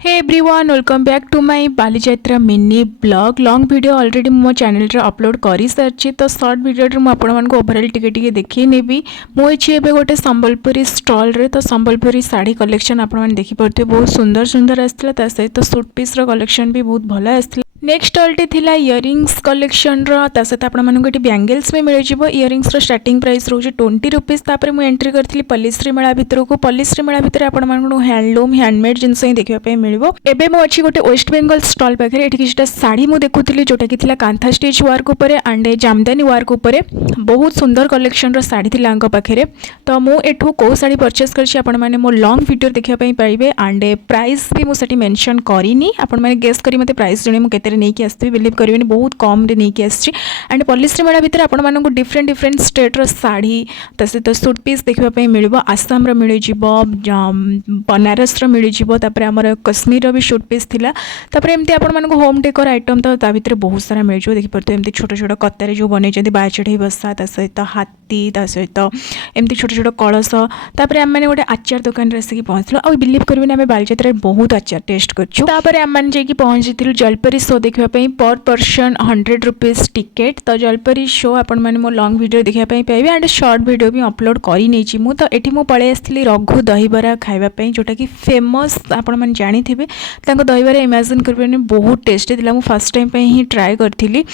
Hey everyone welcome back to my Bali Jatra mini vlog long video already मो channel रे upload कर सारी तो शॉर्ट वीडियो मुझे ओवरऑल टिके देखी नेबी मुझे एवं गोटे संबलपुरी स्टॉल रे तो संबलपुरी साड़ी कलेक्शन आपने देखिपे बहुत सुंदर सुंदर आसाला सहित सूट पीस कलेक्शन भी बहुत भल आसाला। नेक्स्ट स्टॉलटी थिला इयरिंग्स कलेक्शन ता सहित आपको बैंगल्स भी मिल जाव। इयरिंग्स स्टार्टिंग प्राइस रोज 20 रुपीज। मुझे एंट्री करी पल्लीश्री मेला भितर को पल्लीश्री मेला भितर आपको हैंडलूम हैंडमेड जिनस ही देखा मिले। एबे मु अच्छी गोटे वेस्ट बेंगल स्टॉल पाखे किसी शाढ़ी मुझे देखुली जोटा कि कांथा स्टिच वर्क उपर एंड जामदानी वर्क उपर बहुत सुंदर कलेक्शन शाढ़ी थी पाखे। तो मुझे कौ शाढ़ी परचेस कर मो लॉन्ग वीडियो देखापी पाइबे एंड प्राइस भी मुझे मेंशन करनी आपने गेस करी मते प्राइस जणे मुझे नहीं आसती बिलीव करेंगे बहुत कम रे नहीं आसी। एंड पल्लीश्री मेला भितर आपको डिफरेंट डिफरेंट स्टेट्र शाढ़ी ता सहित सूट पीस देखापी मिल आसाम मिल बनारस मिल जामर कश्मीर भी सूट पीस थिला एमती आपको होम डेकोर आइटम तो ता भीतर बहुत सारा मिल जाए देखिपे एमती छोट छोट कतार जो बन बा चढ़ई बसा ता सहित हाथी ता सहित एमती छोट छोट कलश आम मैंने गोटे आचार दुकान आसिक पहुँचल आ बिलीव करेंगे आम बालीजात्रा बहुत आचार टेस्ट कर आम मैंने जाकि पहुँची जलपरी शो देखापी पर पर्सन 100 रुपीज टिकेट। तो जलपरी शो आपण मैंने मो लॉन्ग वीडियो देखापी पाइबे एंड शॉर्ट वीडियो भी अपलोड करनी मु। तो ये मुझे पलि आसती रघु दहीबरा खावाई जोटा कि फेमस आपण मैंने जानी थे दहीबरा इमेजिन कर बहुत टेस्टी थी मुझे फर्स्ट टाइम ही ट्राए करी।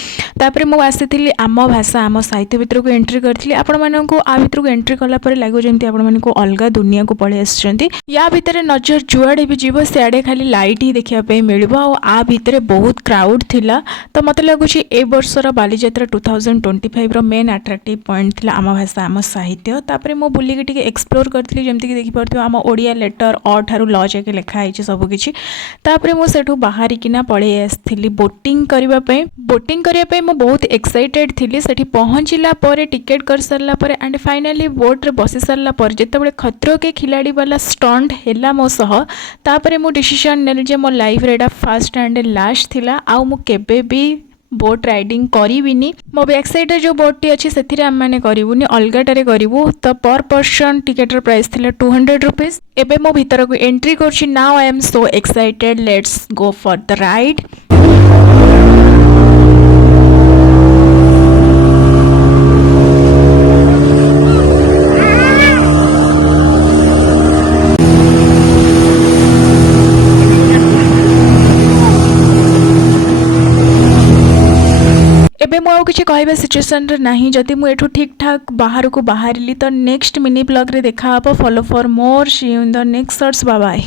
मुझे आम भाषा आम साहित्य भितर को एंट्री करी आपण मानक आ भितर को एंट्री कलापर लगे जमी आपको अलग दुनिया को पलि आसुँच या भितर नजर जुआड़े भी जीव सियाड़े खाली लाइट ही देखापी मिल आ भितर बहुत क्राउड थिला। तो मत लगुच ए वर्षर बालीजात्रा 2025 रो मेन अट्राक्टिव पॉइंट थिला आम भाषा आम साहित्य। तापर मो बुलिक टिके एक्सप्लोर करथि जेमति कि देखि परथि आम ओडिया लेटर अ ठारू ल जाके लिखा है सब किछि। तापर मो सेठू बाहरी किना पळे आस्थिली बोटिंग करिबा पई मो बहुत एक्साइटेड थिली। सेठी पहुंचिला परे टिकेट कर सरला परे एंड फाइनली बोट रे बसी सरला परे जेतेबेले खतरो के खिलाड़ी वाला स्टंट हैला मो सह तापर मो डिसीजन नेली जे मो लाइफ रे एटा फर्स्ट एंड लास्ट थिला आ मु केबे भी बोट राइडिंग करिविनी। मो बैक साइड रे जो बोट टी अछि सेथिरे हम माने करिवुनी अलगाटारे करिवु। तो पर पर्सन टिकेटर प्राइस थिला 200 रुपीज। एबे मो भीतर को एंट्री करछि now I am so excited let's go for the ride. एबे मु किसी कहबा सिचुएशन रे नहीं जदि मु एठू ठीक ठाक बाहर को बाहरली तो नेक्स्ट मिनी ब्लॉग रे देखा follow for more see you in the next shorts bye bye.